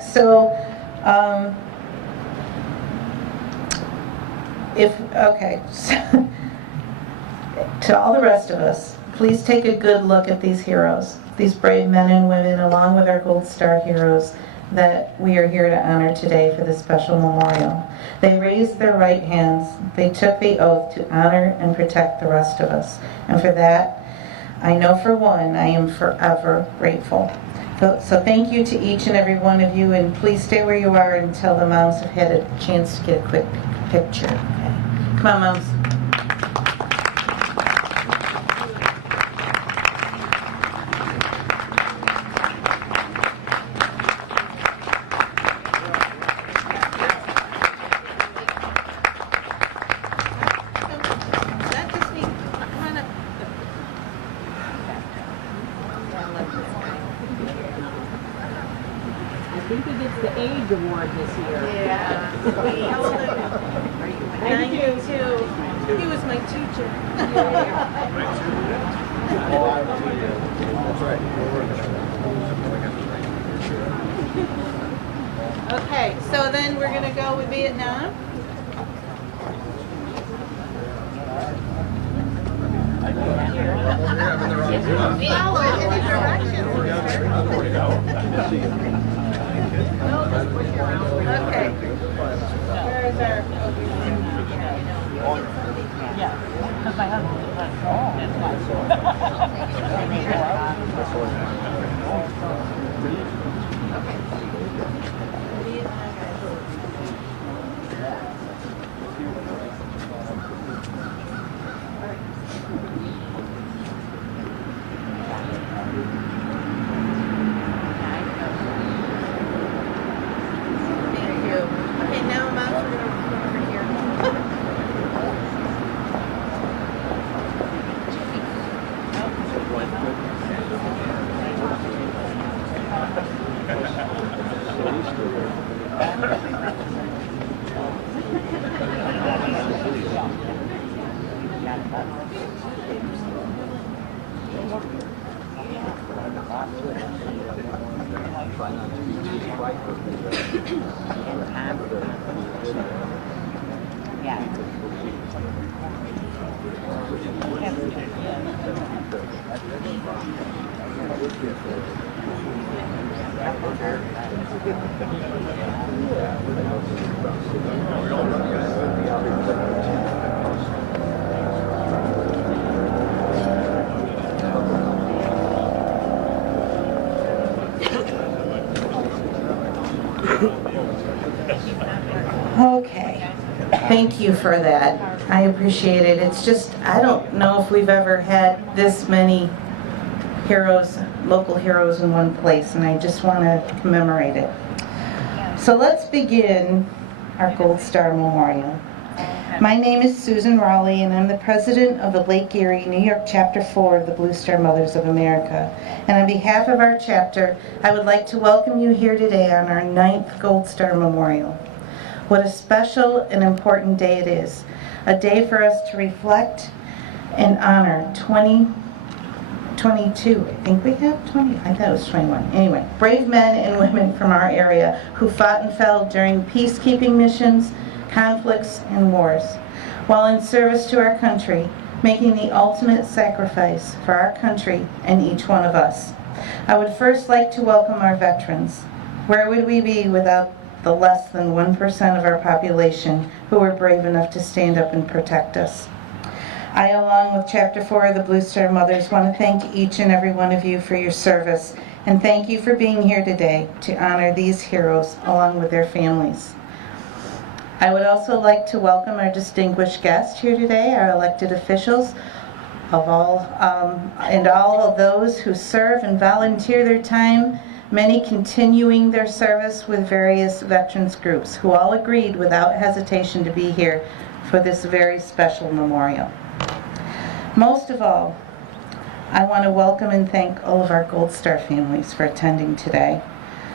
So, to all the rest of us, please take a good look at these heroes, these brave men and women, along with our Gold Star heroes that we are here to honor today for this special memorial. They raised their right hands. They took the oath to honor and protect the rest of us. And for that, I know for one, I am forever grateful. So thank you to each and every one of you, and please stay where you are until the moms have had a chance to get a quick picture. Okay. Come on, moms. I think he gets the age award this year. Yeah. Thank you. 92. He was my teacher. Okay, so then we're going to go with Vietnam. Follow in any direction. Okay. Where is our... Yeah, because my husband is like, oh, Thank you. Okay, now I'm out to come over here. Okay, thank you for that. I appreciate it. It's just, I don't know if we've ever had this many heroes, local heroes in one place, and I just want to commemorate it. So let's begin our Gold Star Memorial. My name is Susan Raleigh, and I'm the president of the Lake Erie, New York Chapter 4 of the Blue Star Mothers of America. And on behalf of our chapter, I would like to welcome you here today on our 9th Gold Star Memorial. What a special and important day it is. A day for us to reflect and honor 22, I think we have 20, I thought it was 21. Anyway, brave men and women from our area who fought and fell during peacekeeping missions, conflicts, and wars, while in service to our country, making the ultimate sacrifice for our country and each one of us. I would first like to welcome our veterans. Where would we be without the less than 1% of our population who were brave enough to stand up and protect us? I, along with Chapter 4 of the Blue Star Mothers, want to thank each and every one of you for your service, and thank you for being here today to honor these heroes along with their families. I would also like to welcome our distinguished guests here today, our elected officials, and all of those who serve and volunteer their time, many continuing their service with various veterans groups, who all agreed without hesitation to be here for this very special memorial. Most of all, I want to welcome and thank all of our Gold Star families for attending today,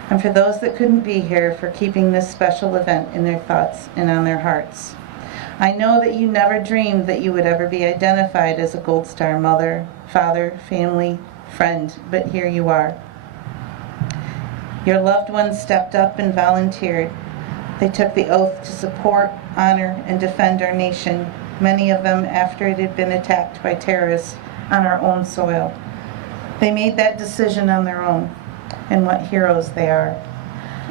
and for those that couldn't be here for keeping this special event in their thoughts and on their hearts. I know that you never dreamed that you would ever be identified as a Gold Star mother, father, family, friend, but here you are. Your loved ones stepped up and volunteered. They took the oath to support, honor, and defend our nation, many of them after it had been attacked by terrorists on our own soil. They made that decision on their own, and what heroes they are.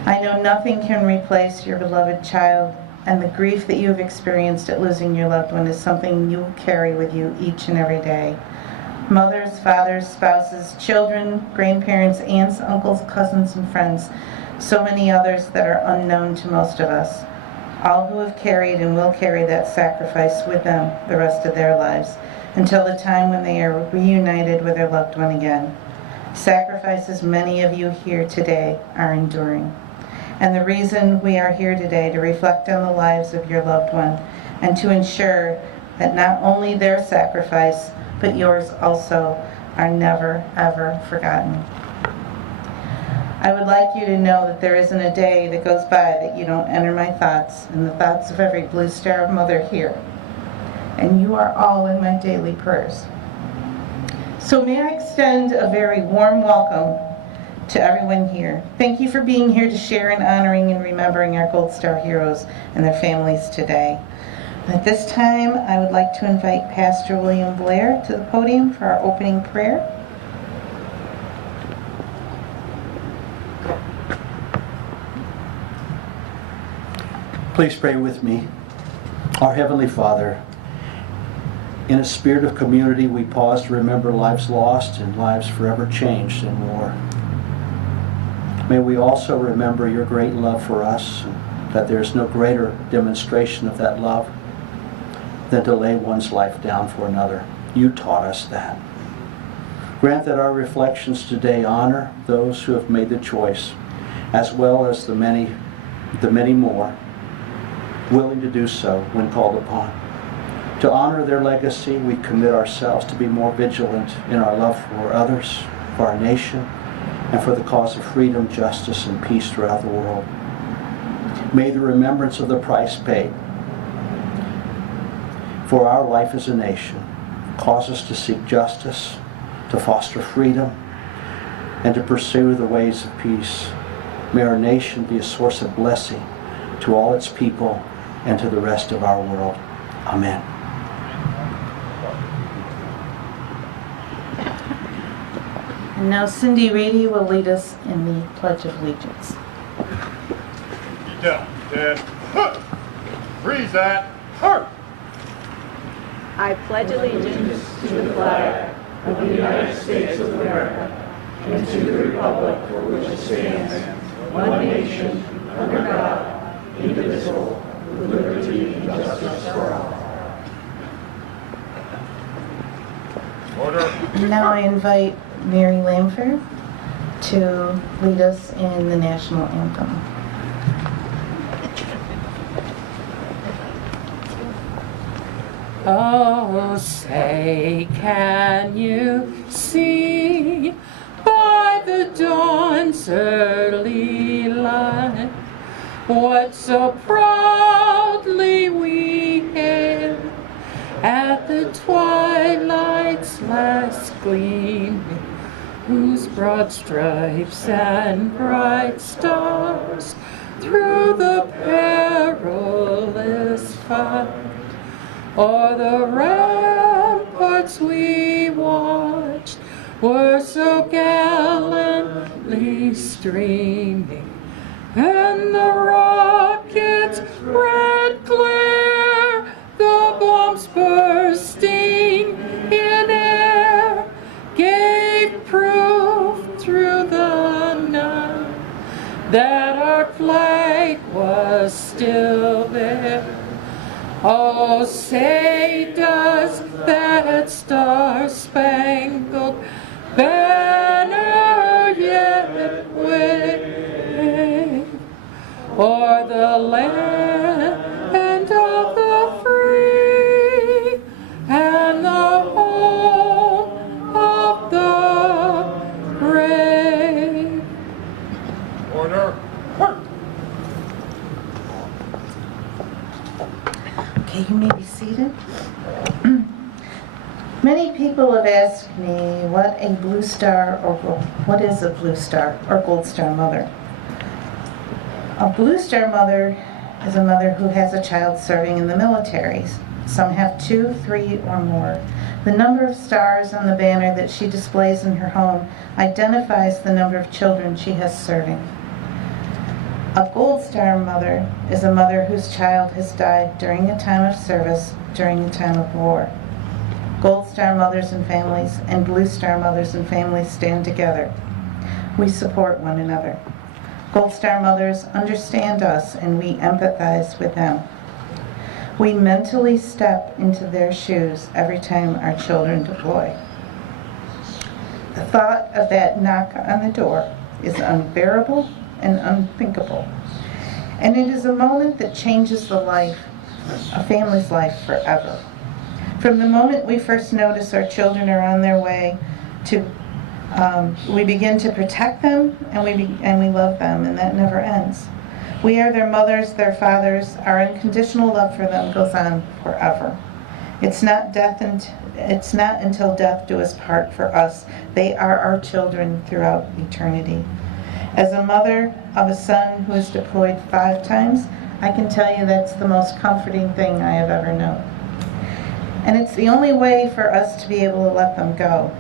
I know nothing can replace your beloved child, and the grief that you have experienced at losing your loved one is something you will carry with you each and every day. Mothers, fathers, spouses, children, grandparents, aunts, uncles, cousins, and friends, so many others that are unknown to most of us, all who have carried and will carry that sacrifice with them the rest of their lives, until the time when they are reunited with their loved one again. Sacrifices many of you here today are enduring. And the reason we are here today to reflect on the lives of your loved one and to ensure that not only their sacrifice, but yours also are never, ever forgotten. I would like you to know that there isn't a day that goes by that you don't enter my thoughts and the thoughts of every Blue Star mother here. And you are all in my daily prayers. So may I extend a very warm welcome to everyone here. Thank you for being here to share in honoring and remembering our Gold Star heroes and their families today. At this time, I would like to invite Pastor William Blair to the podium for our opening prayer. Please pray with me. Our Heavenly Father, in a spirit of community, we pause to remember lives lost and lives forever changed in war. May we also remember your great love for us, and that there is no greater demonstration of that love than to lay one's life down for another. You taught us that. Grant that our reflections today honor those who have made the choice, as well as the many more willing to do so when called upon. To honor their legacy, we commit ourselves to be more vigilant in our love for others, for our nation, and for the cause of freedom, justice, and peace throughout the world. May the remembrance of the price paid for our life as a nation cause us to seek justice, to foster freedom, and to pursue the ways of peace. May our nation be a source of blessing to all its people and to the rest of our world. Amen. And now Cindy Reedy will lead us in the Pledge of Allegiance. Get down, Dad. Freeze that. Hurt. I pledge allegiance to the flag of the United States of America and to the republic for which it stands, one nation, under God, indivisible, with liberty and justice for all. Order. And now I invite Mary Lamford to lead us in the National Anthem. Oh, say, can you see by the dawn's early light what so proudly we hailed at the twilight's last gleaming, whose broad stripes and bright stars through the perilous fight o'er the ramparts we watched were so gallantly streaming, and the rocket's red glare, the bombs bursting in air, gave proof through the night that our flag was still there. Oh, say does that star-spangled banner yet wave o'er the land of the free and the home of the brave? Order. Okay, you may be seated. Many people have asked me what is a Blue Star or Gold Star mother. A Blue Star mother is a mother who has a child serving in the military. Some have 2, 3, or more. The number of stars on the banner that she displays in her home identifies the number of children she has serving. A Gold Star mother is a mother whose child has died during a time of service, during a time of war. Gold Star mothers and families and Blue Star mothers and families stand together. We support one another. Gold Star mothers understand us and we empathize with them. We mentally step into their shoes every time our children deploy. The thought of that knock on the door is unbearable and unthinkable. And it is a moment that changes the life, a family's life forever. From the moment we first notice our children are on their way to, we begin to protect them and we love them, and that never ends. We are their mothers, their fathers. Our unconditional love for them goes on forever. It's not until death do us part for us. They are our children throughout eternity. As a mother of a son who is deployed 5 times, I can tell you that's the most comforting thing I have ever known. And it's the only way for us to be able to let them go.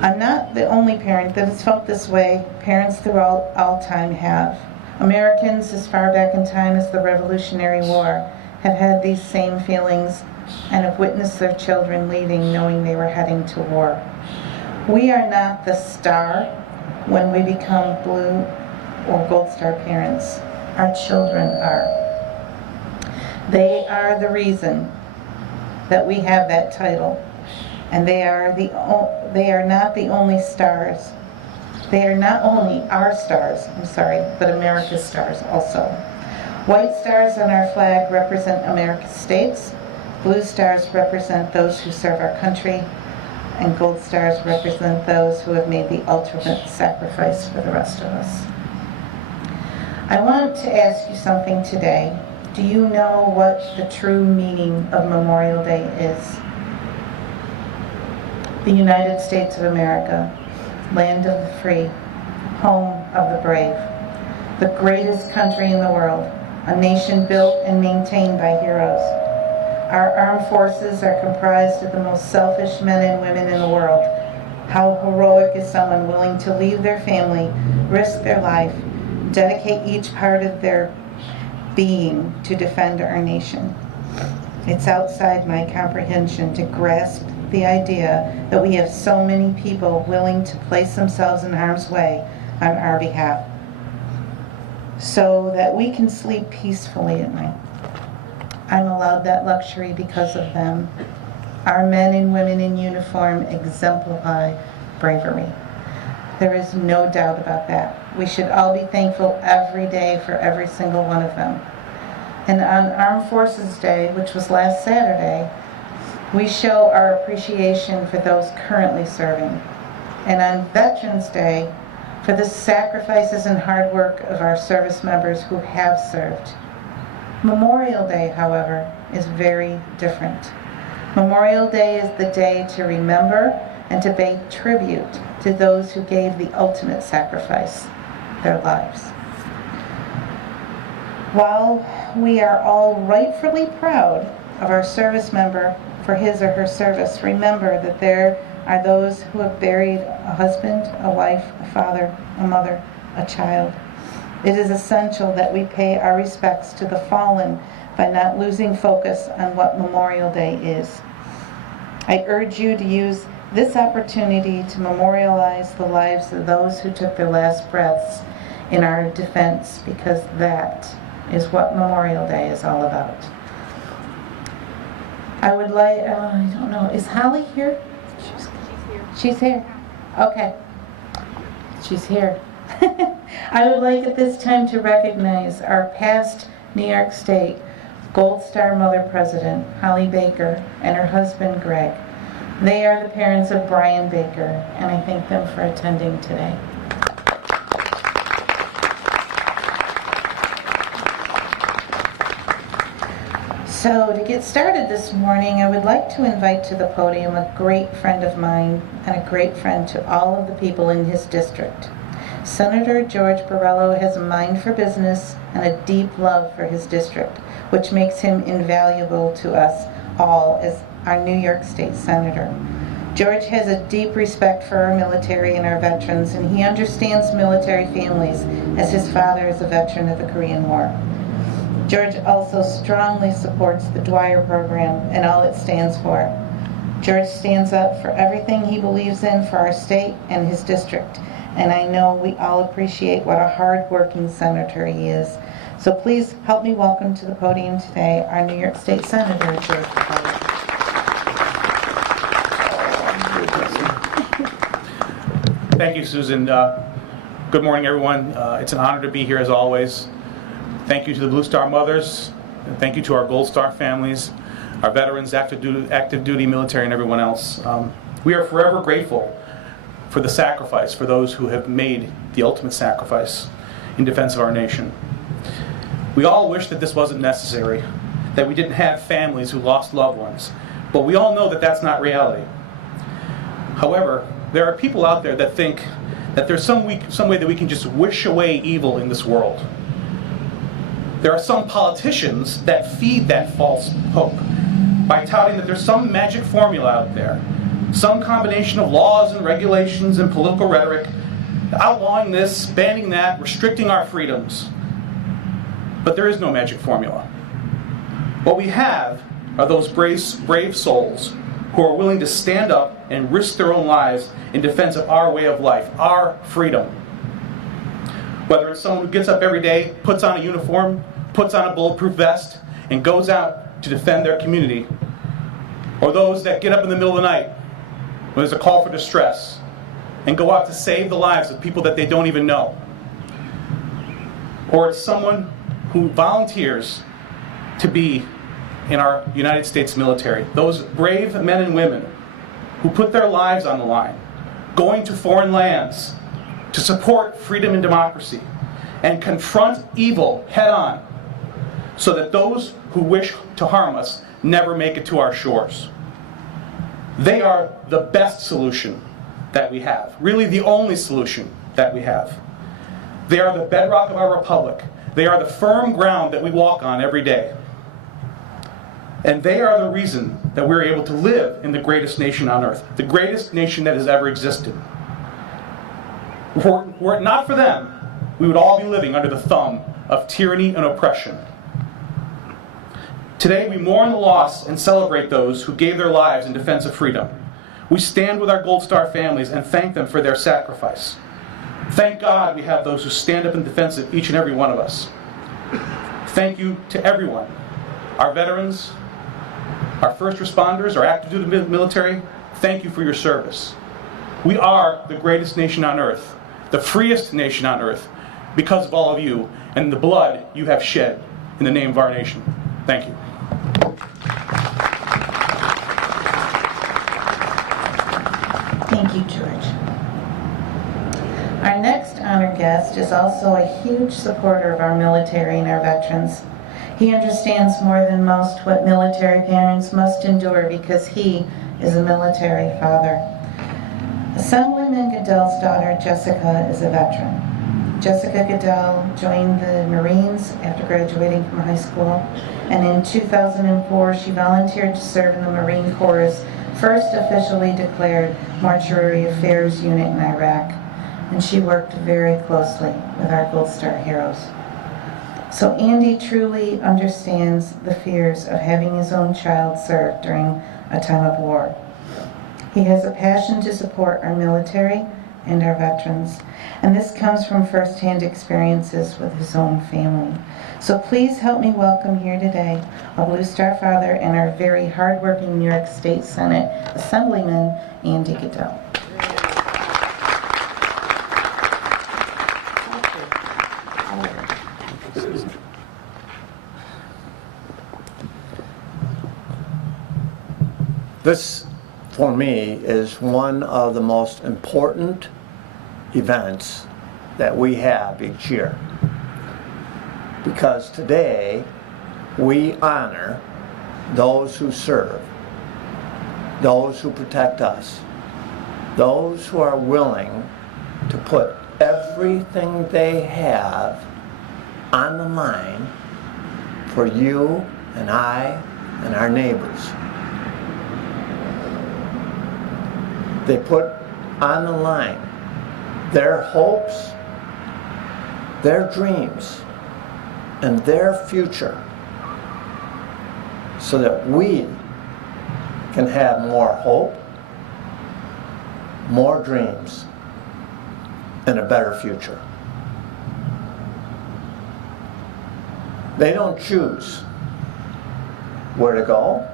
I'm not the only parent that has felt this way. Parents throughout all time have. Americans, as far back in time as the Revolutionary War, have had these same feelings and have witnessed their children leaving knowing they were heading to war. We are not the star when we become Blue or Gold Star parents. Our children are. They are the reason that we have that title, and they are not the only stars. They are not only our stars, but America's stars also. White stars on our flag represent America's states. Blue stars represent those who serve our country. And gold stars represent those who have made the ultimate sacrifice for the rest of us. I want to ask you something today. Do you know what the true meaning of Memorial Day is? The United States of America, land of the free, home of the brave, the greatest country in the world, a nation built and maintained by heroes. Our armed forces are comprised of the most selfish men and women in the world. How heroic is someone willing to leave their family, risk their life, dedicate each part of their being to defend our nation. It's outside my comprehension to grasp the idea that we have so many people willing to place themselves in harm's way on our behalf so that we can sleep peacefully at night. I'm allowed that luxury because of them. Our men and women in uniform exemplify bravery. There is no doubt about that. We should all be thankful every day for every single one of them. And on Armed Forces Day, which was last Saturday, we show our appreciation for those currently serving. And on Veterans Day, for the sacrifices and hard work of our service members who have served. Memorial Day, however, is very different. Memorial Day is the day to remember and to pay tribute to those who gave the ultimate sacrifice, their lives. While we are all rightfully proud of our service member for his or her service, remember that there are those who have buried a husband, a wife, a father, a mother, a child. It is essential that we pay our respects to the fallen by not losing focus on what Memorial Day is. I urge you to use this opportunity to memorialize the lives of those who took their last breaths in our defense, because that is what Memorial Day is all about. I would like, I don't know, is Holly here? She's here. She's here. Okay. She's here. I would like at this time to recognize our past New York State Gold Star Mother President, Holly Baker, and her husband, Greg. They are the parents of Brian Baker, and I thank them for attending today. So to get started this morning, I would like to invite to the podium a great friend of mine and a great friend to all of the people in his district. Senator George Barrello has a mind for business and a deep love for his district, which makes him invaluable to us all as our New York State Senator. George has a deep respect for our military and our veterans, and he understands military families as his father is a veteran of the Korean War. George also strongly supports the Dwyer program and all it stands for. George stands up for everything he believes in for our state and his district, and I know we all appreciate what a hard-working senator he is. So please help me welcome to the podium today our New York State Senator, George Barrello. Thank you, Susan. Good morning, everyone. It's an honor to be here as always. Thank you to the Blue Star mothers, and thank you to our Gold Star families, our veterans, active duty military, and everyone else. We are forever grateful for the sacrifice for those who have made the ultimate sacrifice in defense of our nation. We all wish that this wasn't necessary, that we didn't have families who lost loved ones, but we all know that that's not reality. However, there are people out there that think that there's some way that we can just wish away evil in this world. There are some politicians that feed that false hope by touting that there's some magic formula out there, some combination of laws and regulations and political rhetoric, outlawing this, banning that, restricting our freedoms. But there is no magic formula. What we have are those brave souls who are willing to stand up and risk their own lives in defense of our way of life, our freedom. Whether it's someone who gets up every day, puts on a uniform, puts on a bulletproof vest, and goes out to defend their community, or those that get up in the middle of the night when there's a call for distress and go out to save the lives of people that they don't even know. Or it's someone who volunteers to be in our United States military. Those brave men and women who put their lives on the line, going to foreign lands to support freedom and democracy and confront evil head on so that those who wish to harm us never make it to our shores. They are the best solution that we have, really the only solution that we have. They are the bedrock of our republic. They are the firm ground that we walk on every day. And they are the reason that we're able to live in the greatest nation on earth, the greatest nation that has ever existed. Were it not for them, we would all be living under the thumb of tyranny and oppression. Today we mourn the loss and celebrate those who gave their lives in defense of freedom. We stand with our Gold Star families and thank them for their sacrifice. Thank God we have those who stand up in defense of each and every one of us. Thank you to everyone, our veterans, our first responders, our active duty military. Thank you for your service. We are the greatest nation on earth, the freest nation on earth, because of all of you and the blood you have shed in the name of our nation. Thank you. Thank you, George. Our next honored guest is also a huge supporter of our military and our veterans. He understands more than most what military parents must endure because he is a military father. Assemblyman Goodell's daughter, Jessica, is a veteran. Jessica Goodell joined the Marines after graduating from high school, and in 2004 she volunteered to serve in the Marine Corps' first officially declared Mortuary Affairs unit in Iraq, and she worked very closely with our Gold Star heroes. So Andy truly understands the fears of having his own child serve during a time of war. He has a passion to support our military and our veterans, and this comes from firsthand experiences with his own family. So please help me welcome here today a Blue Star father and our very hardworking New York State Senate Assemblyman, Andy Goodell. This, for me, is one of the most important events that we have each year. Because today, we honor those who serve, those who protect us, those who are willing to put everything they have on the line for you and I and our neighbors. They put on the line their hopes, their dreams, and their future so that we can have more hope, more dreams, and a better future. They don't choose where to go.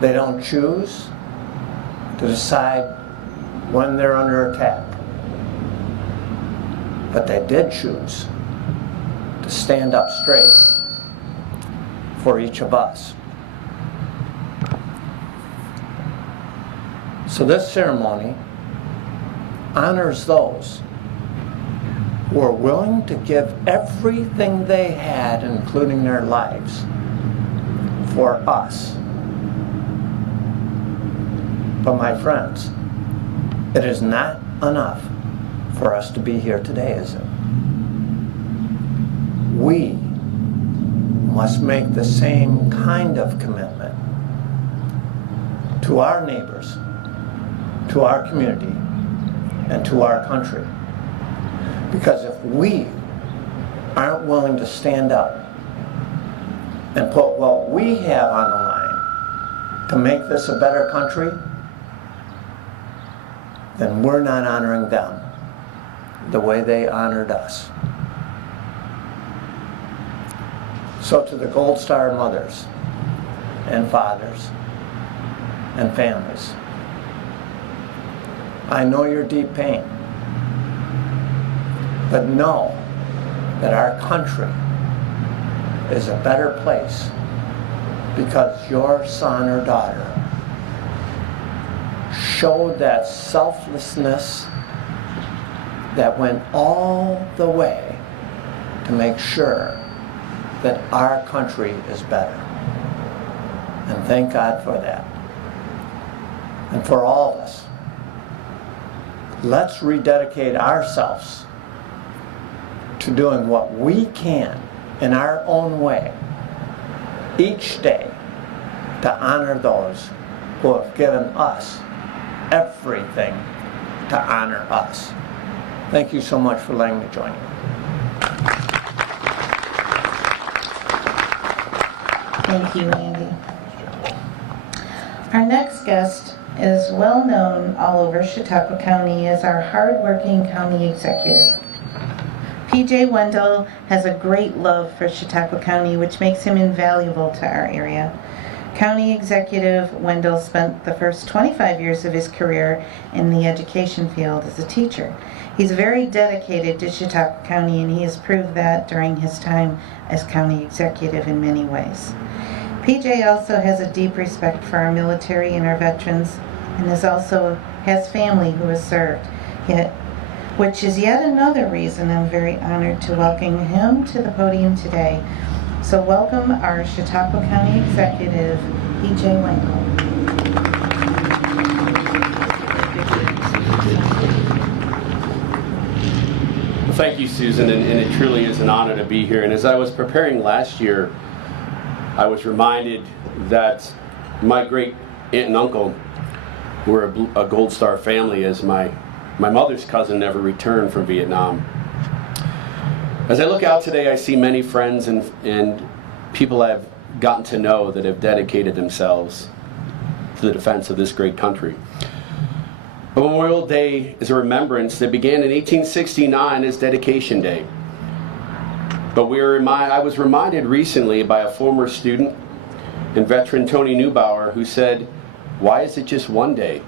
They don't choose to decide when they're under attack. But they did choose to stand up straight for each of us. So this ceremony honors those who are willing to give everything they had, including their lives, for us. But my friends, it is not enough for us to be here today, is it? We must make the same kind of commitment to our neighbors, to our community, and to our country. Because if we aren't willing to stand up and put what we have on the line to make this a better country, then we're not honoring them the way they honored us. So to the Gold Star mothers and fathers and families, I know your deep pain, but know that our country is a better place because your son or daughter showed that selflessness that went all the way to make sure that our country is better. And thank God for that. And for all of us, let's rededicate ourselves to doing what we can in our own way each day to honor those who have given us everything to honor us. Thank you so much for letting me join you. Thank you, Andy. Our next guest is well known all over Chautauqua County as our hardworking county executive. P.J. Wendell has a great love for Chautauqua County, which makes him invaluable to our area. County Executive Wendell spent the first 25 years of his career in the education field as a teacher. He's very dedicated to Chautauqua County, and he has proved that during his time as county executive in many ways. PJ also has a deep respect for our military and our veterans, and has family who has served, which is yet another reason I'm very honored to welcome him to the podium today. So welcome our Chautauqua County Executive, P.J. Wendell. Well, thank you, Susan, and it truly is an honor to be here. And as I was preparing last year, I was reminded that my great aunt and uncle were a Gold Star family, as my mother's cousin never returned from Vietnam. As I look out today, I see many friends and people I've gotten to know that have dedicated themselves to the defense of this great country. Memorial Day is a remembrance that began in 1869 as Dedication Day. But I was reminded recently by a former student and veteran, Tony Neubauer, who said, "Why is it just one day?"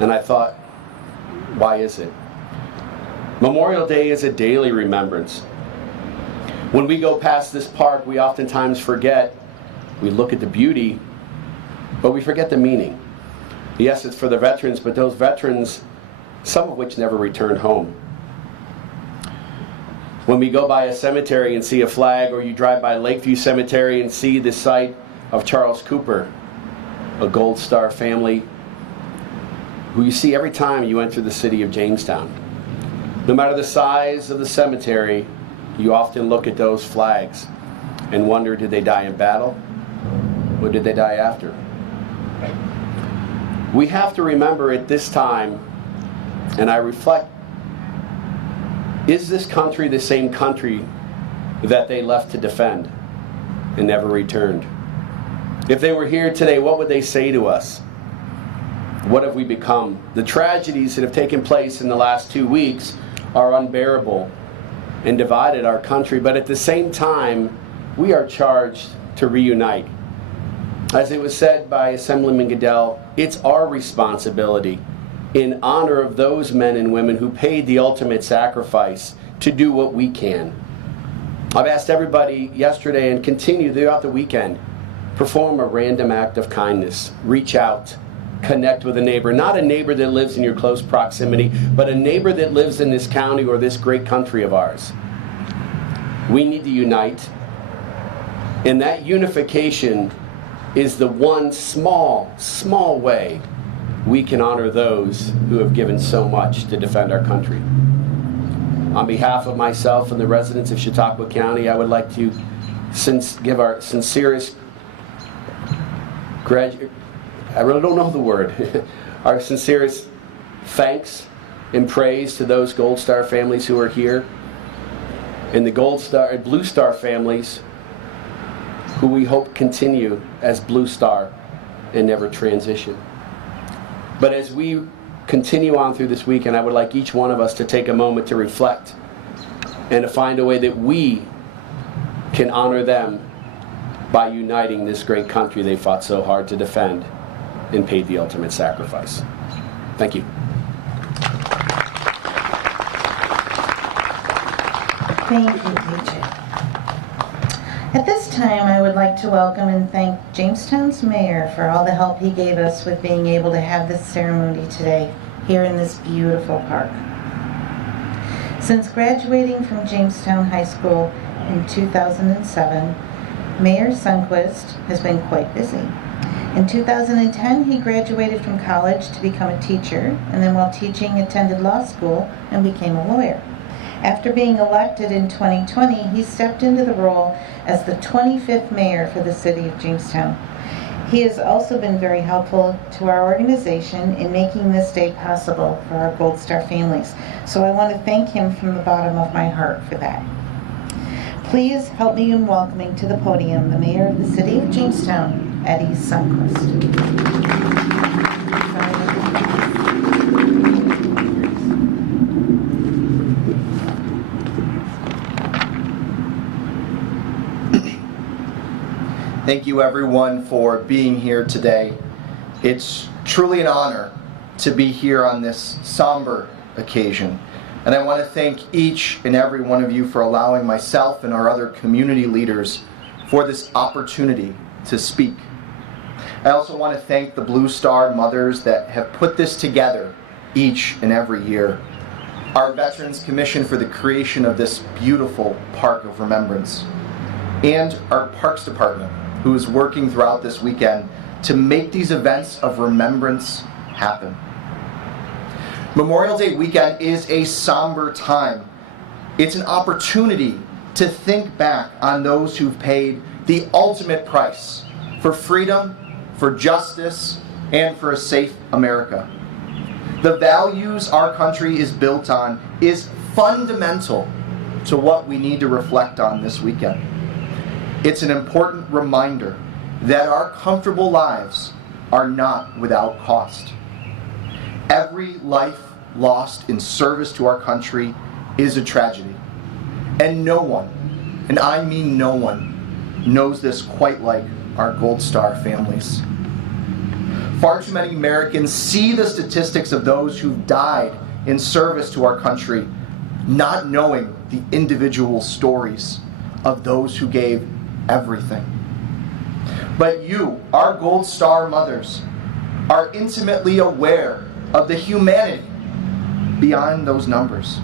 And I thought, why is it? Memorial Day is a daily remembrance. When we go past this park, we oftentimes forget. We look at the beauty, but we forget the meaning. Yes, it's for the veterans, but those veterans, some of which never returned home. When we go by a cemetery and see a flag, or you drive by Lakeview Cemetery and see the site of Charles Cooper, a Gold Star family, who you see every time you enter the city of Jamestown. No matter the size of the cemetery, you often look at those flags and wonder, did they die in battle or did they die after? We have to remember at this time, and I reflect, is this country the same country that they left to defend and never returned? If they were here today, what would they say to us? What have we become? The tragedies that have taken place in the last 2 weeks are unbearable and divided our country, but at the same time, we are charged to reunite. As it was said by Assemblyman Goodell, it's our responsibility in honor of those men and women who paid the ultimate sacrifice to do what we can. I've asked everybody yesterday and continue throughout the weekend, perform a random act of kindness. Reach out, connect with a neighbor. Not a neighbor that lives in your close proximity, but a neighbor that lives in this county or this great country of ours. We need to unite, and that unification is the one small way we can honor those who have given so much to defend our country. On behalf of myself and the residents of Chautauqua County, I would like to give our sincerest I really don't know the word. Our sincerest thanks and praise to those Gold Star families who are here, and the Gold Star and Blue Star families who we hope continue as Blue Star and never transition. But as we continue on through this weekend, I would like each one of us to take a moment to reflect and to find a way that we can honor them by uniting this great country they fought so hard to defend and paid the ultimate sacrifice. Thank you. Thank you, PJ. At this time, I would like to welcome and thank Jamestown's mayor for all the help he gave us with being able to have this ceremony today here in this beautiful park. Since graduating from Jamestown High School in 2007, Mayor Sundquist has been quite busy. In 2010, he graduated from college to become a teacher, and then while teaching attended law school and became a lawyer. After being elected in 2020, he stepped into the role as the 25th mayor for the city of Jamestown. He has also been very helpful to our organization in making this day possible for our Gold Star families. So I want to thank him from the bottom of my heart for that. Please help me in welcoming to the podium the mayor of the city of Jamestown, Eddie Sundquist. Thank you everyone for being here today. It's truly an honor to be here on this somber occasion. And I want to thank each and every one of you for allowing myself and our other community leaders for this opportunity to speak. I also want to thank the Blue Star mothers that have put this together each and every year. Our Veterans Commission for the creation of this beautiful Park of Remembrance. And our Parks Department, who is working throughout this weekend to make these events of remembrance happen. Memorial Day weekend is a somber time. It's an opportunity to think back on those who've paid the ultimate price for freedom, for justice, and for a safe America. The values our country is built on is fundamental to what we need to reflect on this weekend. It's an important reminder that our comfortable lives are not without cost. Every life lost in service to our country is a tragedy. And no one, and I mean no one, knows this quite like our Gold Star families. Far too many Americans see the statistics of those who've died in service to our country, not knowing the individual stories of those who gave everything. But you, our Gold Star mothers, are intimately aware of the humanity beyond those numbers.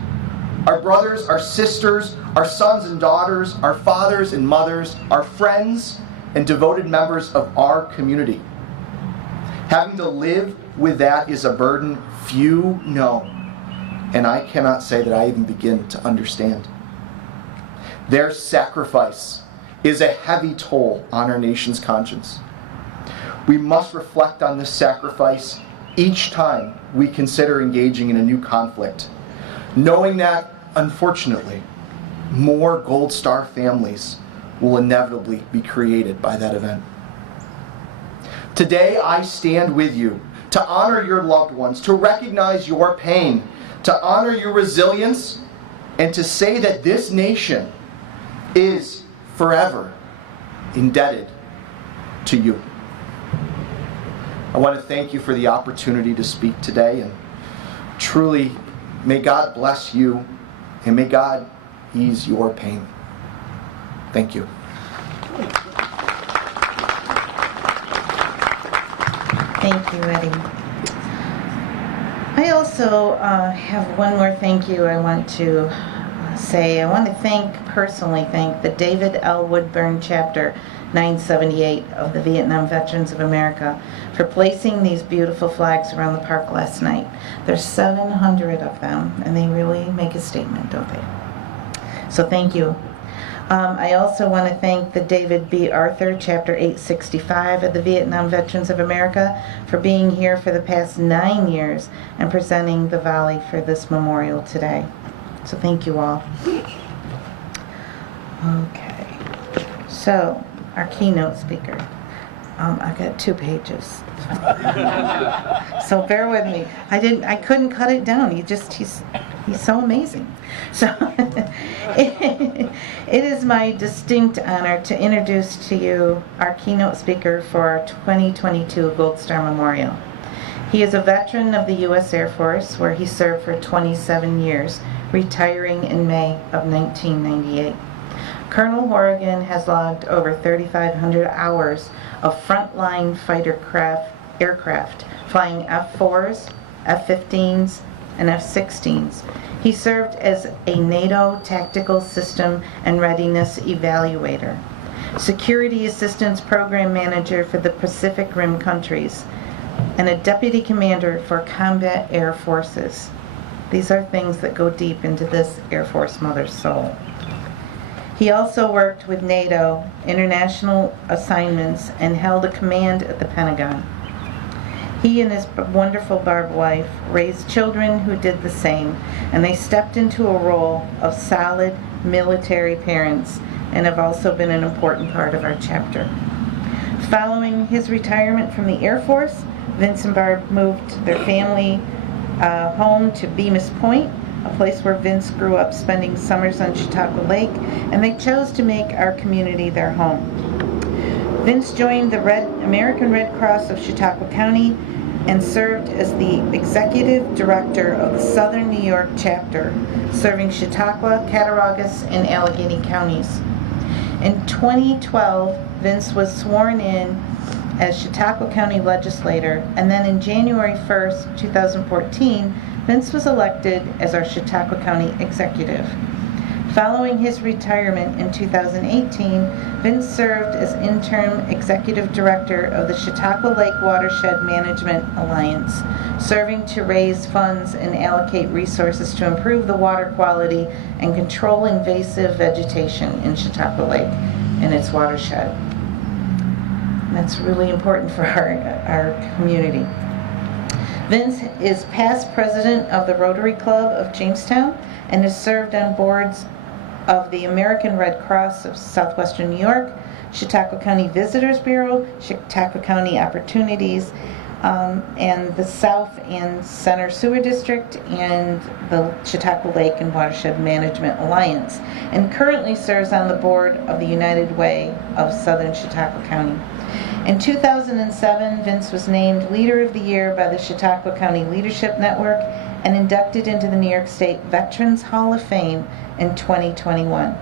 Our brothers, our sisters, our sons and daughters, our fathers and mothers, our friends and devoted members of our community, having to live with that is a burden few know, and I cannot say that I even begin to understand. Their sacrifice is a heavy toll on our nation's conscience. We must reflect on this sacrifice each time we consider engaging in a new conflict, knowing that, unfortunately, more Gold Star families will inevitably be created by that event. Today, I stand with you to honor your loved ones, to recognize your pain, to honor your resilience, and to say that this nation is forever indebted to you. I want to thank you for the opportunity to speak today, and truly, may God bless you, and may God ease your pain. Thank you. Thank you, Eddie. I also have one more thank you I want to say. I want to personally thank the David L. Woodburn Chapter 978 of the Vietnam Veterans of America for placing these beautiful flags around the park last night. There's 700 of them, and they really make a statement, don't they? So thank you. I also want to thank the David B. Arthur Chapter 865 of the Vietnam Veterans of America for being here for the past 9 years and presenting the volley for this memorial today. So thank you all. Okay. So, our keynote speaker. I've got 2 pages. So bear with me. I couldn't cut it down. He's so amazing. So it is my distinct honor to introduce to you our keynote speaker for our 2022 Gold Star Memorial. He is a veteran of the U.S. Air Force, where he served for 27 years, retiring in May of 1998. Colonel Horrigan has logged over 3,500 hours of frontline fighter aircraft, flying F-4s, F-15s, and F-16s. He served as a NATO Tactical System and Readiness Evaluator, Security Assistance Program Manager for the Pacific Rim countries, and a Deputy Commander for Combat Air Forces. These are things that go deep into this Air Force mother's soul. He also worked with NATO, international assignments, and held a command at the Pentagon. He and his wonderful Barb wife raised children who did the same, and they stepped into a role of solid military parents and have also been an important part of our chapter. Following his retirement from the Air Force, Vince and Barb moved their family home to Bemis Point, a place where Vince grew up spending summers on Chautauqua Lake, and they chose to make our community their home. Vince joined the American Red Cross of Chautauqua County and served as the executive director of the Southern New York chapter, serving Chautauqua, Cattaraugus, and Allegheny counties. In 2012, Vince was sworn in as Chautauqua County legislator, and then in January 1st, 2014, Vince was elected as our Chautauqua County executive. Following his retirement in 2018, Vince served as interim executive director of the Chautauqua Lake Watershed Management Alliance, serving to raise funds and allocate resources to improve the water quality and control invasive vegetation in Chautauqua Lake and its watershed. And that's really important for our community. Vince is past president of the Rotary Club of Jamestown and has served on boards of the American Red Cross of Southwestern New York, Chautauqua County Visitors Bureau, Chautauqua County Opportunities, and the South and Center Sewer District, and the Chautauqua Lake and Watershed Management Alliance, and currently serves on the board of the United Way of Southern Chautauqua County. In 2007, Vince was named Leader of the Year by the Chautauqua County Leadership Network and inducted into the New York State Veterans Hall of Fame in 2021.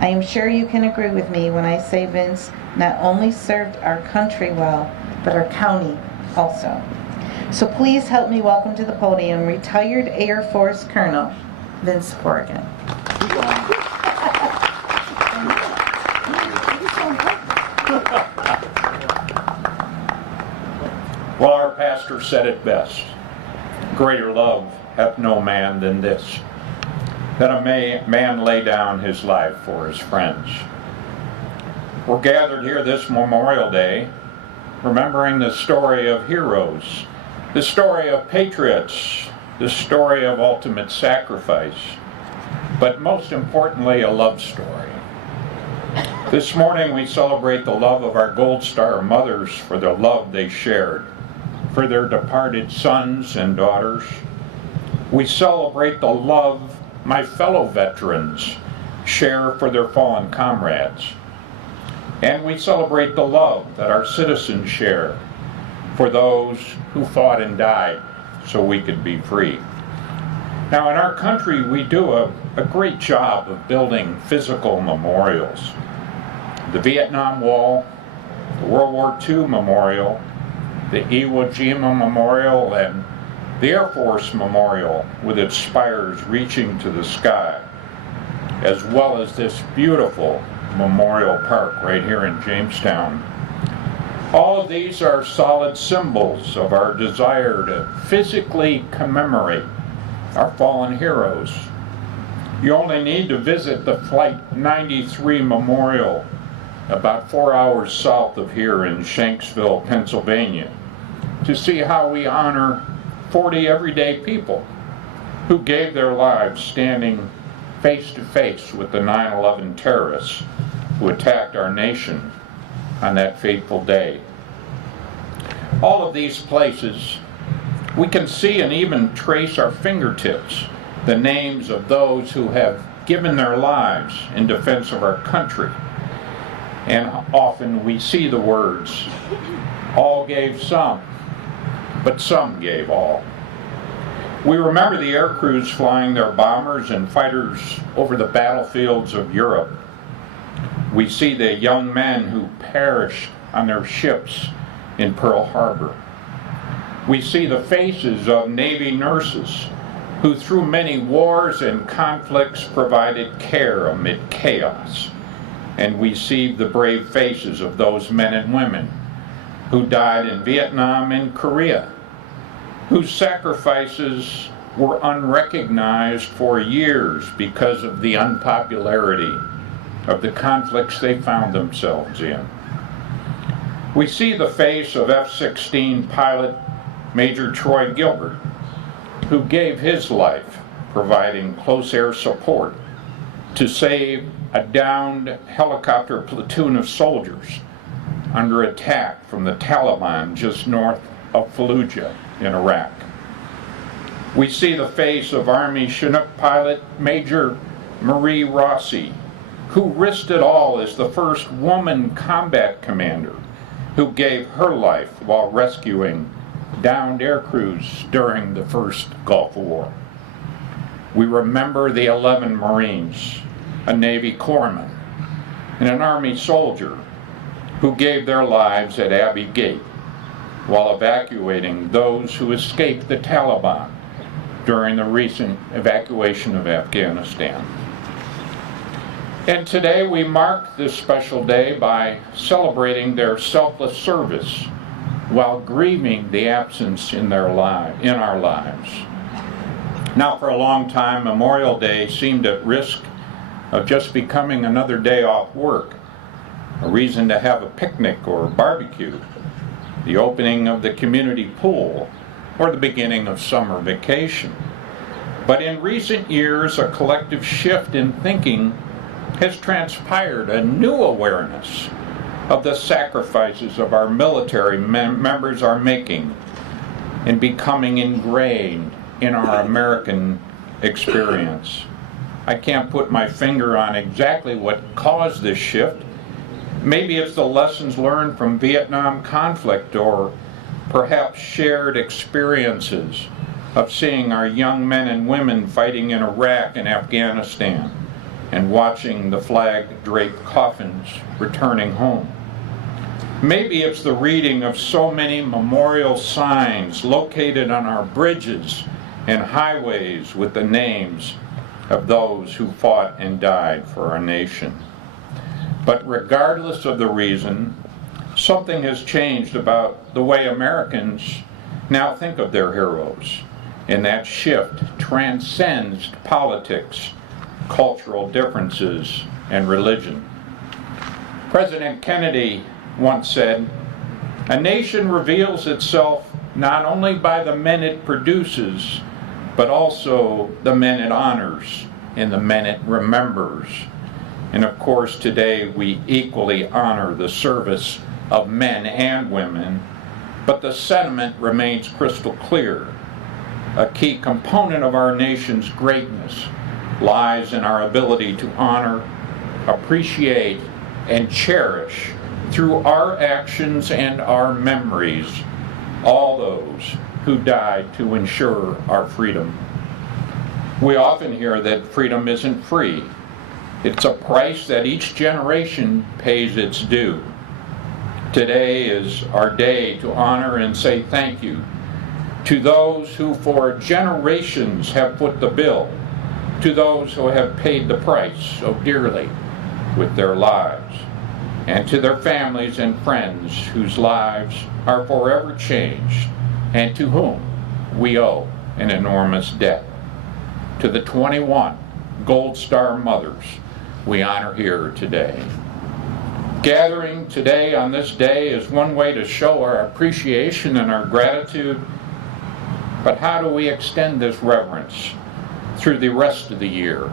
I am sure you can agree with me when I say Vince not only served our country well, but our county also. So please help me welcome to the podium retired Air Force Colonel Vince Horrigan. Well, our past Esther said it best. Greater love hath no man than this, that a man lay down his life for his friends. We're gathered here this Memorial Day, remembering the story of heroes, the story of patriots, the story of ultimate sacrifice, but most importantly, a love story. This morning we celebrate the love of our Gold Star mothers for the love they shared for their departed sons and daughters. We celebrate the love my fellow veterans share for their fallen comrades. And we celebrate the love that our citizens share for those who fought and died so we could be free. Now in our country we do a great job of building physical memorials. The Vietnam Wall, the World War II Memorial, the Iwo Jima Memorial, and the Air Force Memorial with its spires reaching to the sky, as well as this beautiful memorial park right here in Jamestown. All of these are solid symbols of our desire to physically commemorate our fallen heroes. You only need to visit the Flight 93 Memorial about 4 hours south of here in Shanksville, Pennsylvania, to see how we honor 40 everyday people who gave their lives standing face to face with the 9/11 terrorists who attacked our nation on that fateful day. All of these places, we can see and even trace our fingertips the names of those who have given their lives in defense of our country. And often we see the words, all gave some, but some gave all. We remember the air crews flying their bombers and fighters over the battlefields of Europe. We see the young men who perished on their ships in Pearl Harbor. We see the faces of Navy nurses who through many wars and conflicts provided care amid chaos. And we see the brave faces of those men and women who died in Vietnam and Korea, whose sacrifices were unrecognized for years because of the unpopularity of the conflicts they found themselves in. We see the face of F-16 pilot Major Troy Gilbert, who gave his life providing close air support to save a downed helicopter platoon of soldiers under attack from the Taliban just north of Fallujah in Iraq. We see the face of Army Chinook pilot Major Marie Rossi, who risked it all as the first woman combat commander who gave her life while rescuing downed air crews during the first Gulf War. We remember the 11 Marines, a Navy corpsman, and an Army soldier who gave their lives at Abbey Gate while evacuating those who escaped the Taliban during the recent evacuation of Afghanistan. And today we mark this special day by celebrating their selfless service while grieving the absence in our lives. Now, for a long time, Memorial Day seemed at risk of just becoming another day off work, a reason to have a picnic or a barbecue, the opening of the community pool, or the beginning of summer vacation. But in recent years, a collective shift in thinking has transpired, a new awareness of the sacrifices of our military members are making and becoming ingrained in our American experience. I can't put my finger on exactly what caused this shift. Maybe it's the lessons learned from Vietnam conflict, or perhaps shared experiences of seeing our young men and women fighting in Iraq and Afghanistan and watching the flag-draped coffins returning home. Maybe it's the reading of so many memorial signs located on our bridges and highways with the names of those who fought and died for our nation. But regardless of the reason, something has changed about the way Americans Now think of their heroes. And that shift transcends politics, cultural differences, and religion. President Kennedy once said, "A nation reveals itself not only by the men it produces, but also the men it honors and the men it remembers." And of course, today we equally honor the service of men and women, but the sentiment remains crystal clear. A key component of our nation's greatness lies in our ability to honor, appreciate, and cherish through our actions and our memories all those who died to ensure our freedom. We often hear that freedom isn't free. It's a price that each generation pays its due. Today is our day to honor and say thank you to those who for generations have put the bill, to those who have paid the price so dearly with their lives, and to their families and friends whose lives are forever changed and to whom we owe an enormous debt. To the 21 Gold Star mothers we honor here today. Gathering today on this day is one way to show our appreciation and our gratitude, but how do we extend this reverence through the rest of the year?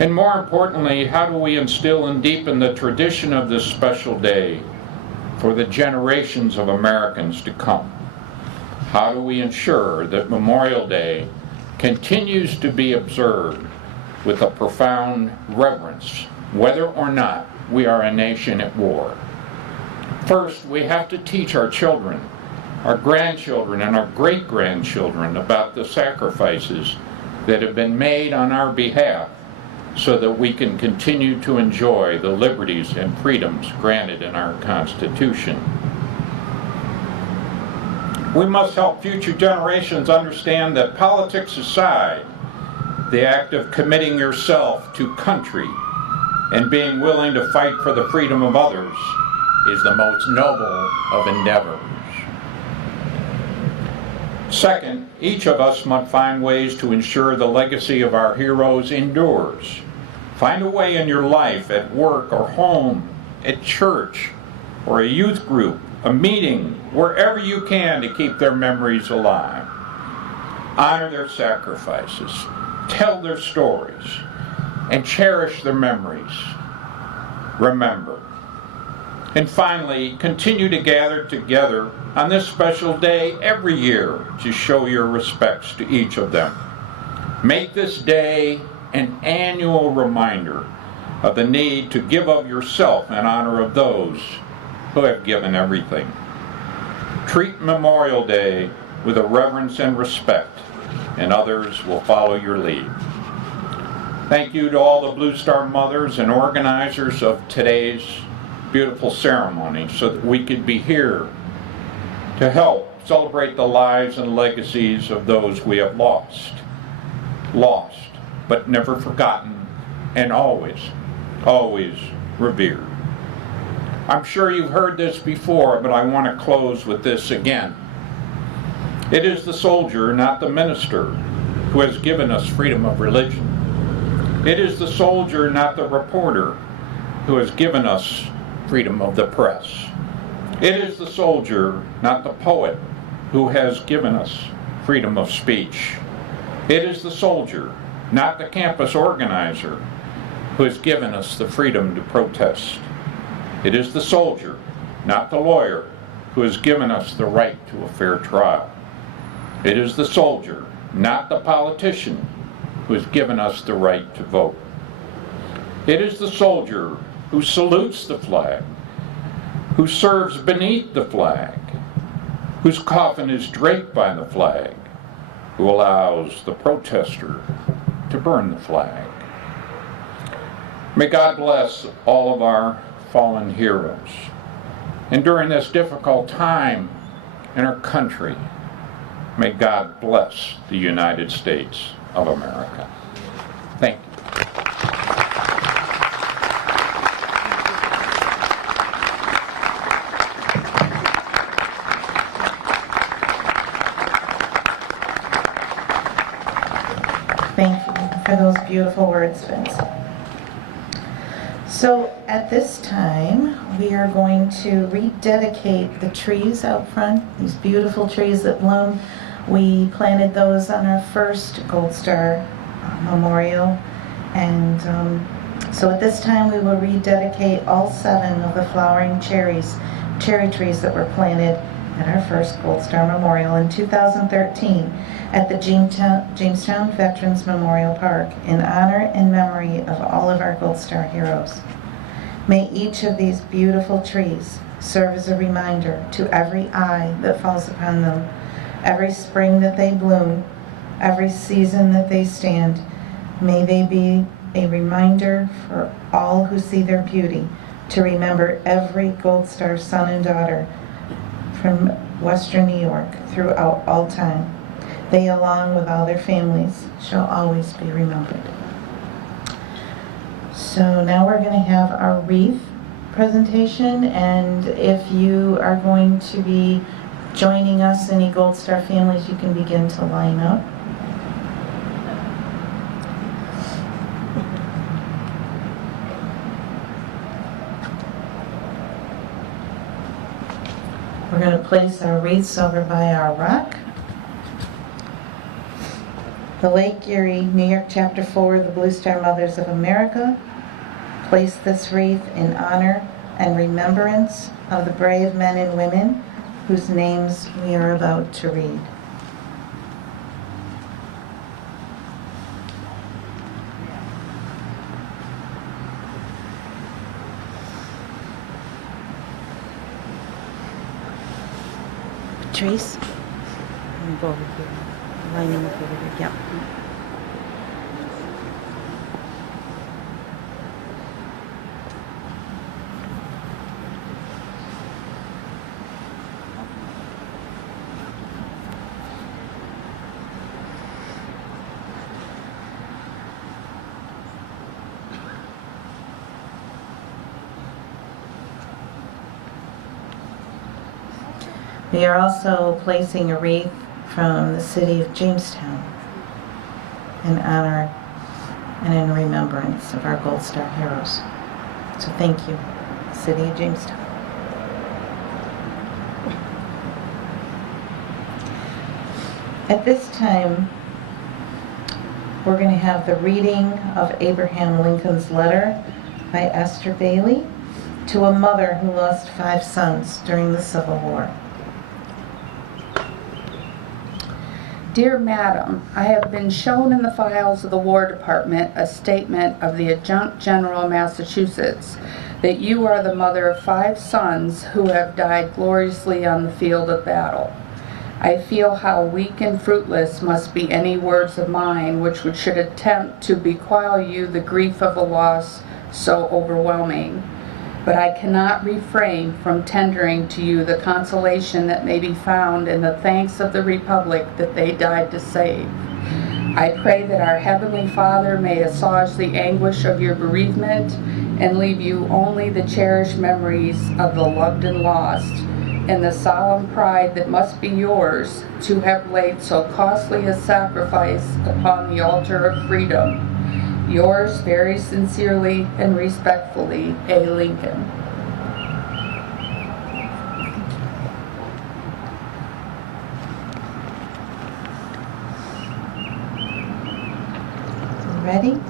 And more importantly, how do we instill and deepen the tradition of this special day for the generations of Americans to come? How do we ensure that Memorial Day continues to be observed with a profound reverence, whether or not we are a nation at war? First, we have to teach our children, our grandchildren, and our great-grandchildren about the sacrifices that have been made on our behalf so that we can continue to enjoy the liberties and freedoms granted in our Constitution. We must help future generations understand that politics aside, the act of committing yourself to country and being willing to fight for the freedom of others is the most noble of endeavors. Second, each of us must find ways to ensure the legacy of our heroes endures. Find a way in your life, at work or home, at church, or a youth group, a meeting, wherever you can to keep their memories alive. Honor their sacrifices, tell their stories, and cherish their memories. Remember. And finally, continue to gather together on this special day every year to show your respects to each of them. Make this day an annual reminder of the need to give of yourself in honor of those who have given everything. Treat Memorial Day with a reverence and respect, and others will follow your lead. Thank you to all the Blue Star mothers and organizers of today's beautiful ceremony so that we could be here to help celebrate the lives and legacies of those we have lost, but never forgotten, and always, always revered. I'm sure you've heard this before, but I want to close with this again. It is the soldier, not the minister, who has given us freedom of religion. It is the soldier, not the reporter, who has given us freedom of the press. It is the soldier, not the poet, who has given us freedom of speech. It is the soldier, not the campus organizer, who has given us the freedom to protest. It is the soldier, not the lawyer, who has given us the right to a fair trial. It is the soldier, not the politician, who has given us the right to vote. It is the soldier who salutes the flag, who serves beneath the flag, whose coffin is draped by the flag, who allows the protester to burn the flag. May God bless all of our fallen heroes. And during this difficult time in our country, may God bless the United States of America. Thank you. beautiful words, Vince. So at this time, we are going to rededicate the trees out front, these beautiful trees that bloom. We planted those on our first Gold Star Memorial, and so at this time we will rededicate all 7 of the flowering cherry trees that were planted at our first Gold Star Memorial in 2013 at the Jamestown Veterans Memorial Park in honor and memory of all of our Gold Star heroes. May each of these beautiful trees serve as a reminder to every eye that falls upon them, every spring that they bloom, every season that they stand. May they be a reminder for all who see their beauty to remember every Gold Star son and daughter from Western New York throughout all time. They, along with all their families, shall always be remembered. So now we're going to have our wreath presentation, and if you are going to be joining us, any Gold Star families, you can begin to line up. We're going to place our wreaths over by our rock. The Lake Erie, New York Chapter 4, the Blue Star Mothers of America, place this wreath in honor and remembrance of the brave men and women whose names we are about to read. Patrice, I'm going to go over here. Line them up over here. Yep. We are also placing a wreath from the city of Jamestown in honor and in remembrance of our Gold Star heroes. So thank you, city of Jamestown. At this time, we're going to have the reading of Abraham Lincoln's letter by Esther Bailey to a mother who lost 5 sons during the Civil War. Dear Madam, I have been shown in the files of the War Department a statement of the Adjutant General of Massachusetts that you are the mother of 5 sons who have died gloriously on the field of battle. I feel how weak and fruitless must be any words of mine which should attempt to beguile you the grief of a loss so overwhelming. But I cannot refrain from tendering to you the consolation that may be found in the thanks of the Republic that they died to save. I pray that our Heavenly Father may assuage the anguish of your bereavement and leave you only the cherished memories of the loved and lost, and the solemn pride that must be yours to have laid so costly a sacrifice upon the altar of freedom. Yours very sincerely and respectfully, A. Lincoln. Ready?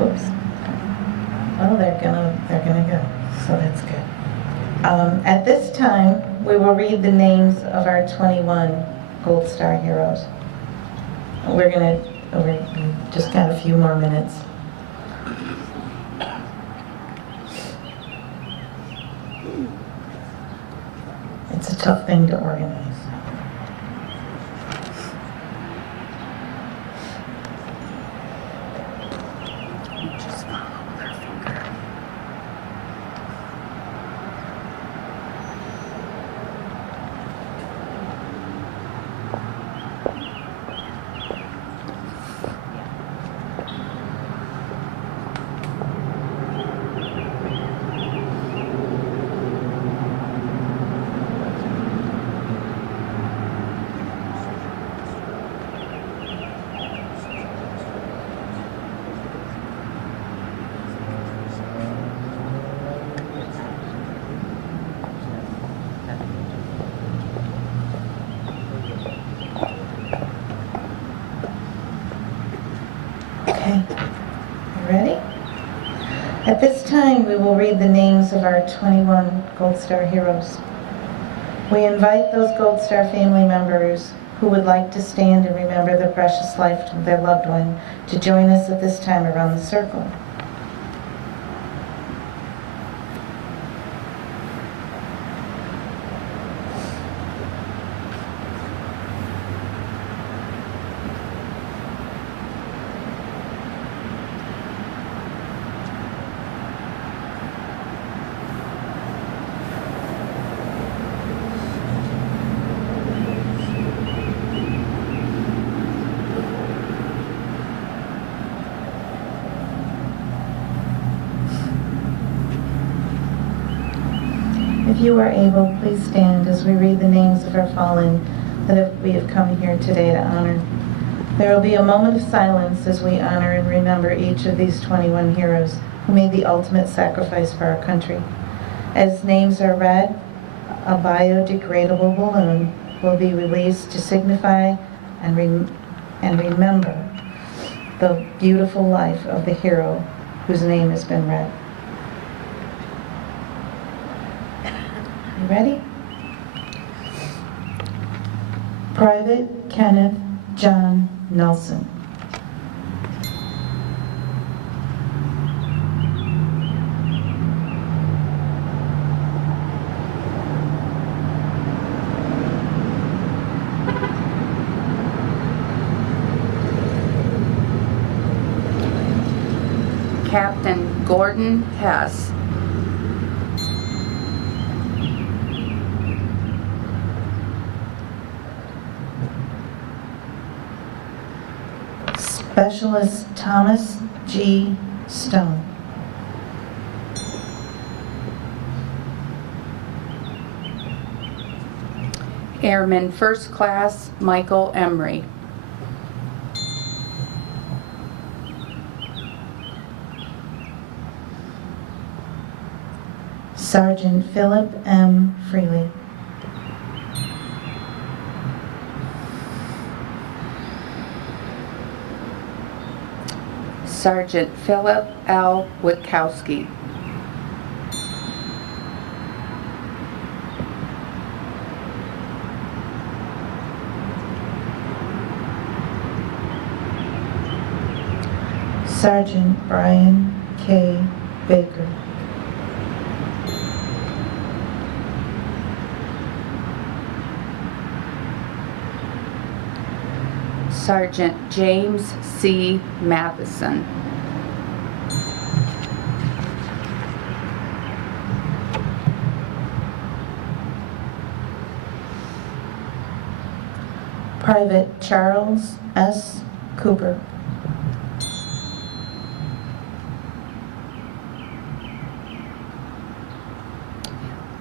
Oops. Oh, they're gonna go. So that's good. At this time, we will read the names of our 21 Gold Star heroes. We just got a few more minutes. It's a tough thing to organize. Okay, you ready? At this time, we will read the names of our 21 Gold Star heroes. We invite those Gold Star family members who would like to stand and remember the precious life of their loved one to join us at this time around the circle. If you are able, please stand as we read the names of our fallen that we have come here today to honor. There will be a moment of silence as we honor and remember each of these 21 heroes who made the ultimate sacrifice for our country. As names are read, a biodegradable balloon will be released to signify and remember the beautiful life of the hero whose name has been read. You ready? Private Kenneth John Nelson. Captain Gordon Hess. Specialist Thomas G. Stone. Airman First Class Michael Emery. Sergeant Philip M. Freely. Sergeant Philip L. Witkowski. Sergeant Brian K. Baker. Sergeant James C. Matheson. Private Charles S. Cooper.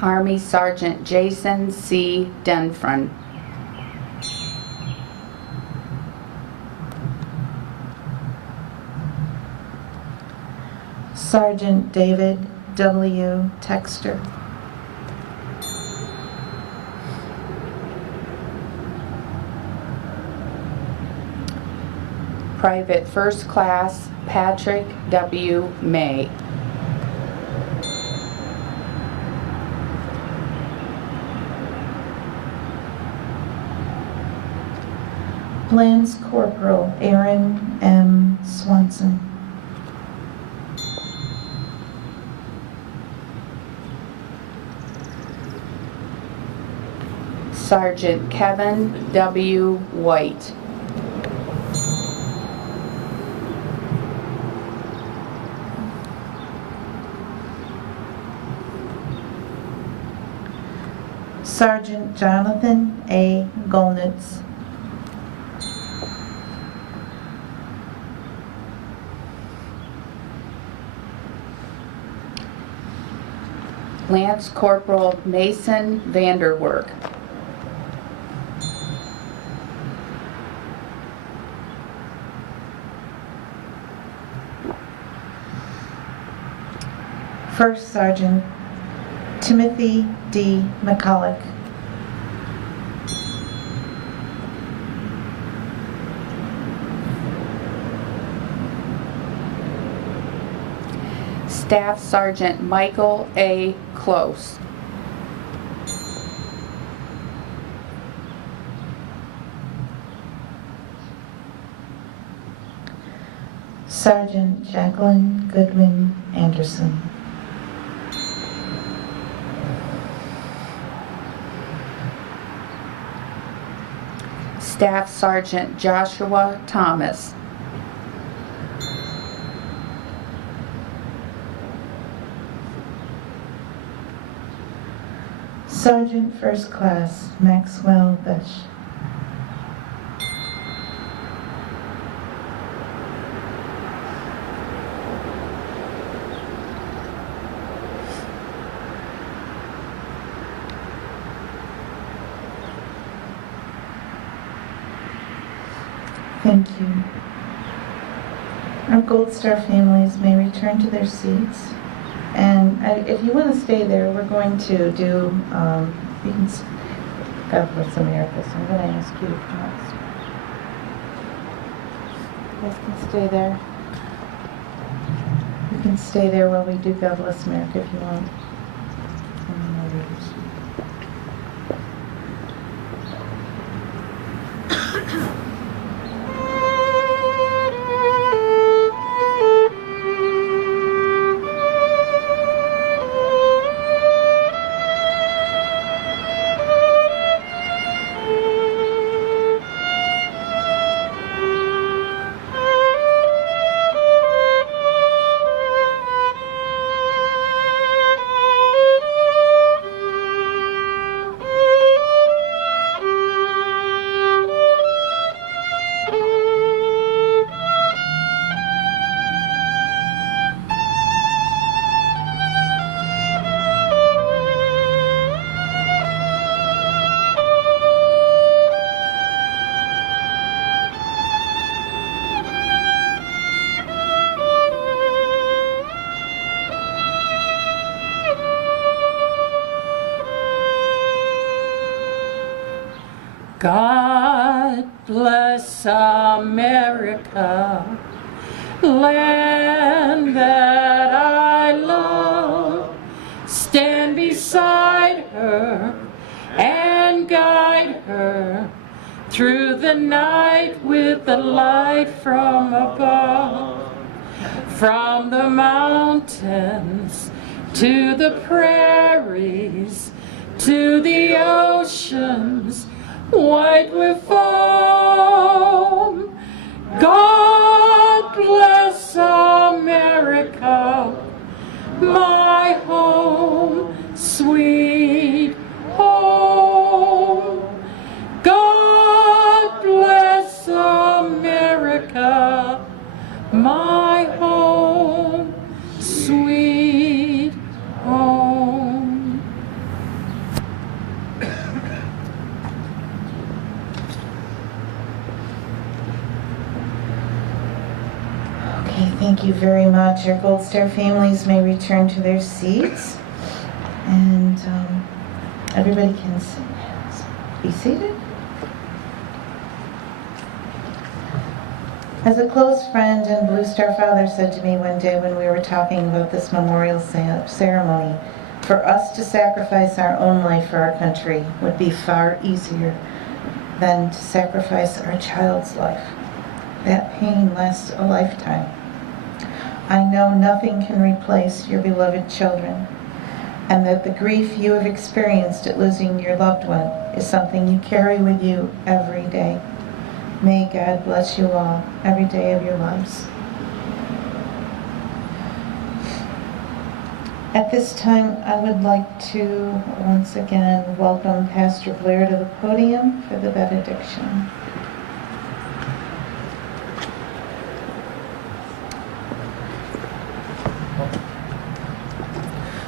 Army Sergeant Jason C. Denfron. Sergeant David W. Texter. Private First Class Patrick W. May. Lance Corporal Aaron M. Swanson. Sergeant Kevin W. White. Sergeant Jonathan A. Golnitz. Lance Corporal Mason Vanderwerk. First Sergeant Timothy D. McCulloch. Staff Sergeant Michael A. Close. Sergeant Jacqueline Goodwin Anderson. Staff Sergeant Joshua Thomas. Sergeant First Class Maxwell Besh. Thank you. Our Gold Star families may return to their seats. And if you want to stay there, we're going to do, God bless America, so I'm going to ask you to come up. You guys can stay there. You can stay there while we do God bless America if you want. God bless America, land that I love. Stand beside her and guide her through the night with the light from above. From the mountains to the prairies to the oceans white with foam. God bless America, my home, sweet home. God bless America, my home, sweet home. Okay, thank you very much. Our Gold Star families may return to their seats. And everybody can be seated. As a close friend and Blue Star father said to me one day when we were talking about this memorial ceremony, for us to sacrifice our own life for our country would be far easier than to sacrifice our child's life. That pain lasts a lifetime. I know nothing can replace your beloved children, and that the grief you have experienced at losing your loved one is something you carry with you every day. May God bless you all every day of your lives. At this time, I would like to once again welcome Pastor Blair to the podium for the benediction.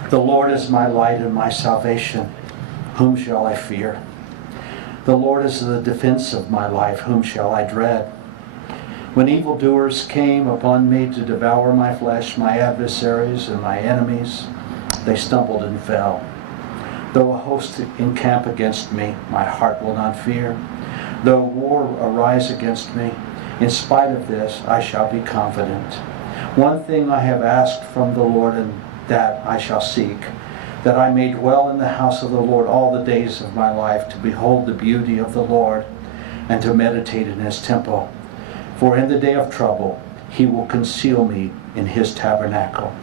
The Lord is my light and my salvation. Whom shall I fear? The Lord is the defense of my life. Whom shall I dread? When evildoers came upon me to devour my flesh, my adversaries and my enemies, they stumbled and fell. Though a host encamp against me, my heart will not fear. Though war arise against me, in spite of this I shall be confident. One thing I have asked from the Lord, and that I shall seek, that I may dwell in the house of the Lord all the days of my life, to behold the beauty of the Lord, and to meditate in his temple. For in the day of trouble he will conceal me in his tabernacle.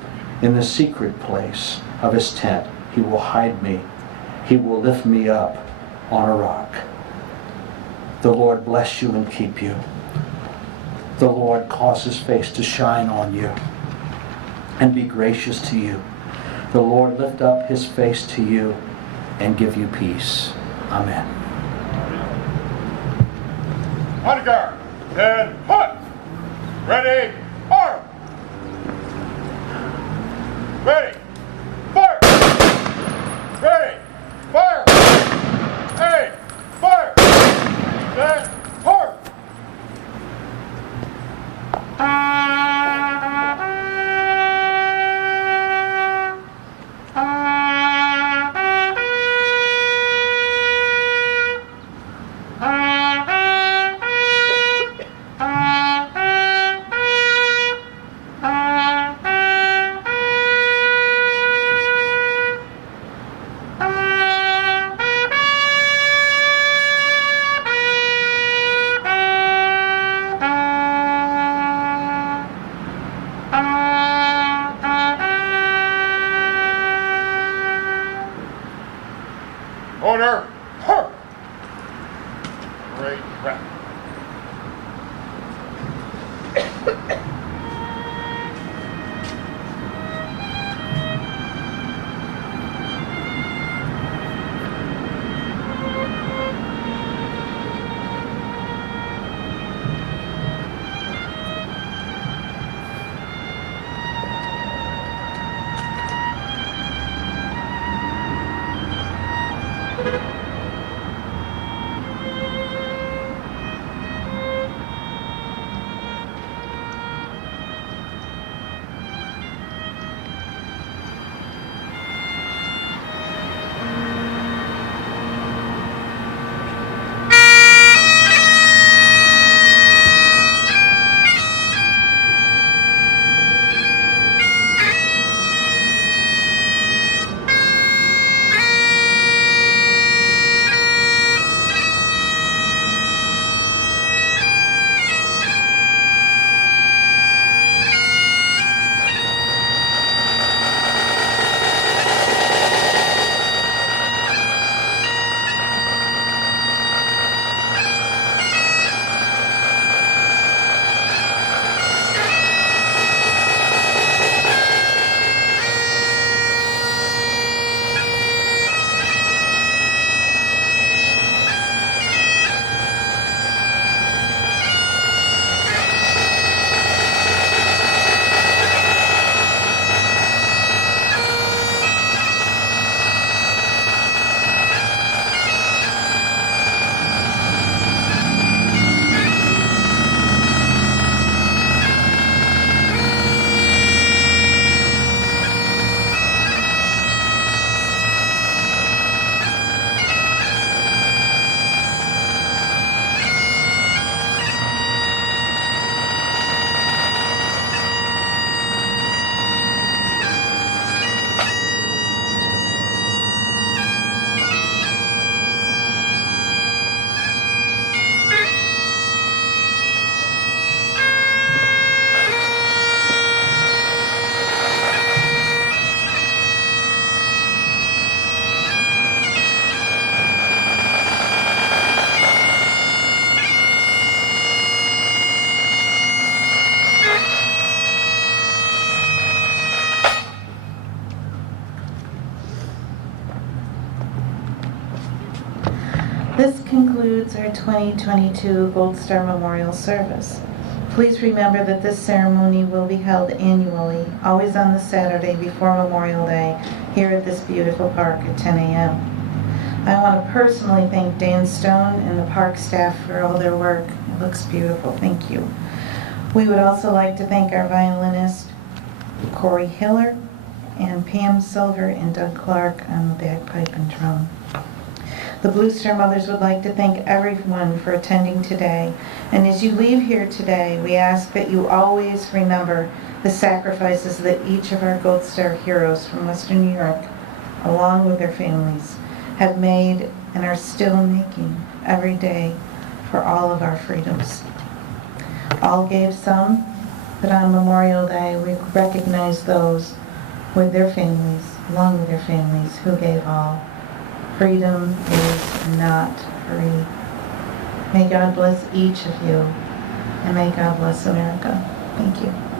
In the secret place of his tent he will hide me. He will lift me up on a rock. The Lord bless you and keep you. The Lord cause his face to shine on you and be gracious to you. The Lord lift up his face to you and give you peace. Amen. On guard. And hut. Ready. Arm. Ready. Fire. Ready. Fire. Aim. Fire. Set. Hard. Order. Hurry. Great crap. This concludes our 2022 Gold Star Memorial Service. Please remember that this ceremony will be held annually, always on the Saturday before Memorial Day, here at this beautiful park at 10 a.m. I want to personally thank Dan Stone and the park staff for all their work. It looks beautiful. Thank you. We would also like to thank our violinist, Corey Hiller, and Pam Silver and Doug Clark on the bagpipe and drum. The Blue Star Mothers would like to thank everyone for attending today. And as you leave here today, we ask that you always remember the sacrifices that each of our Gold Star heroes from Western New York, along with their families, have made and are still making every day for all of our freedoms. All gave some, but on Memorial Day we recognize those with their families, along with their families, who gave all. Freedom is not free. May God bless each of you, and may God bless America. Thank you.